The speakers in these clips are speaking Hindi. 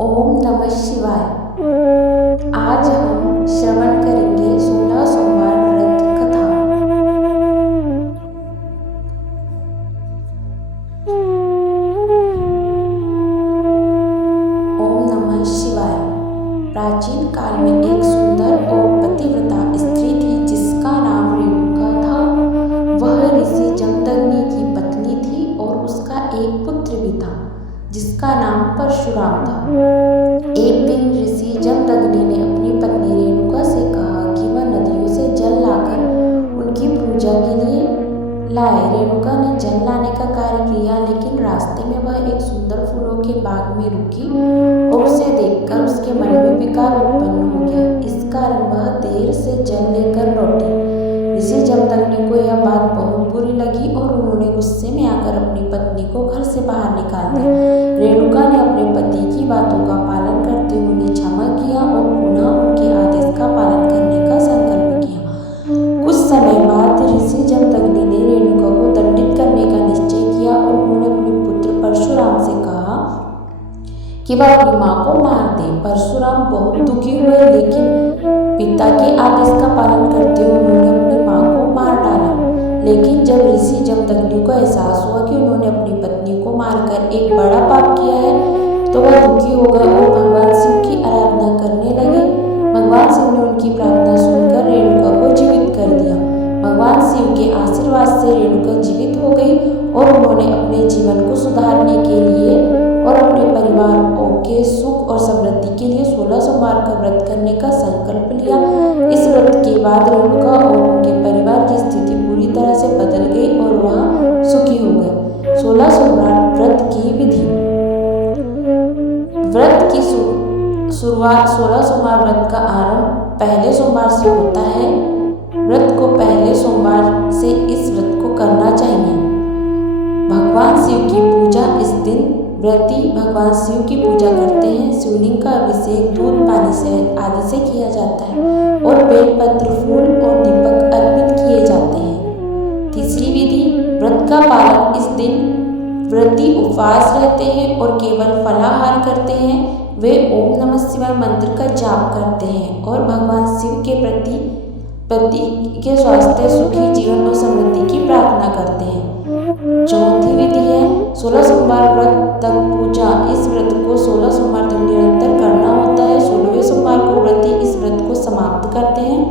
ओम नमः शिवाय। आज हम श्रवण करेंगे 16 सोमवार व्रत कथा। ओम नमः शिवाय। प्राचीन काल में एक सुंदर और पतिव्रता स्त्री थी जिसका नाम रेणुका था। वह ऋषि जमदग्नि की पत्नी थी और उसका एक पुत्र भी था जिसका नाम परशुराम था। एक दिन ऋषि जमदग्नि ने अपनी पत्नी रेणुका से कहा कि वह नदियों से जल लाकर उनकी पूजा के लिए लाए। रेणुका ने जल लाने का कार्य किया, लेकिन रास्ते में वह एक सुंदर फूलों के बाग में रुकी और उसे देखकर उसके मन में विकार उत्पन्न हो गया। इस कारण वह देर से जल लेकर लौटी। ऋषि जमदग्नि को यह बात बहुत बुरी लगी और उन्होंने गुस्से में आकर अपनी पत्नी को घर से बाहर निकाल दिया। रेणुका ने अपने पति की बातों का पालन करते हुए उन्हें क्षमा किया और पुनः उनके आदेश का पालन करने का संकल्प किया। कुछ समय बाद ऋषि जमदग्नि ने रेणुका को दंडित करने का निश्चय किया और उन्होंने अपने पुत्र परशुराम से कहा कि वह अपनी माँ को मार दे। परशुराम बहुत दुखी हुए, लेकिन पिता के आदेश का पालन करते हुए उन्होंने अपनी माँ को मार डाला। लेकिन जब ऋषि जमदग्नि को एहसास हुआ कि उन्होंने अपनी पत्नी को मारकर एक बड़ा पाप किया है, तो वह दुखी हो गए और भगवान शिव की आराधना करने लगे। भगवान शिव ने उनकी प्रार्थना सुनकर रेणुका को जीवित कर दिया। भगवान शिव के आशीर्वाद से रेणुका जीवित हो गई और उन्होंने अपने जीवन को सुधारने के लिए और अपने परिवार के सुख और समृद्धि के लिए 16 सोमवार का व्रत करने का संकल्प लिया। इस व्रत के बाद रेणुका और उनके परिवार की स्थिति पूरी तरह से बदल गई और वह सुखी हो गए। 16 सोमवार व्रत की विधि। व्रत की शुरुआत 16 सोमवार व्रत का आरंभ पहले सोमवार से होता है। व्रत को पहले सोमवार से इस व्रत को करना चाहिए। भगवान शिव की पूजा। इस दिन व्रती भगवान शिव की पूजा करते हैं। शिवलिंग का अभिषेक दूध, पानी, शहद आदि से किया जाता है और बेलपत्र, फूल और दीपक अर्पित किए जाते हैं। तीसरी विधि, व्रत का पालन। इस दिन व्रती उपवास रहते हैं और केवल फलाहार करते हैं। वे ओम नमः शिवाय मंत्र का जाप करते हैं और भगवान शिव के प्रति के स्वास्थ्य, सुखी जीवन और समृद्धि की प्रार्थना करते हैं। चौथी विधि है 16 सोमवार व्रत तक पूजा। इस व्रत को 16 सोमवार तक निरंतर करना होता है। 16वें सोमवार को व्रती इस व्रत को समाप्त करते हैं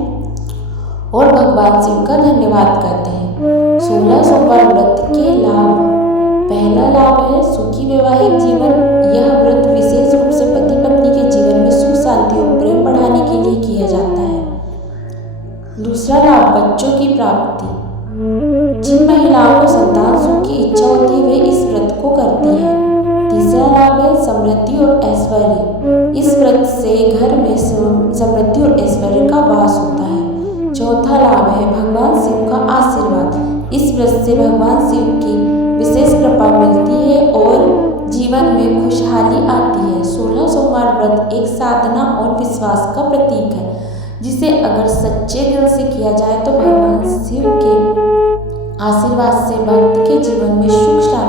और भगवान शिव का धन्यवाद करते हैं। 16 सोमवार व्रत के लाभ। पहला लाभ है सुखी वैवाहिक जीवन। यह व्रत विशेष रूप से पति पत्नी के जीवन में सुख, शांति और प्रेम बढ़ाने के लिए किया जाता है। दूसरा लाभ बच्चों की प्राप्ति। जिन महिलाओं को संतान सुख की इच्छा होती है वे इस व्रत को करती हैं। तीसरा लाभ है समृद्धि और ऐश्वर्य। इस व्रत से घर में समृद्धि और ऐश्वर्य का वास होता है। चौथा लाभ है भगवान शिव का आशीर्वाद। इस व्रत से भगवान शिव की विशेष कृपा मिलती है और जीवन में खुशहाली आती है। 16 सोमवार व्रत एक साधना और विश्वास का प्रतीक है, जिसे अगर सच्चे दिल से किया जाए तो भगवान शिव के आशीर्वाद से भक्त के जीवन में सुख, शांति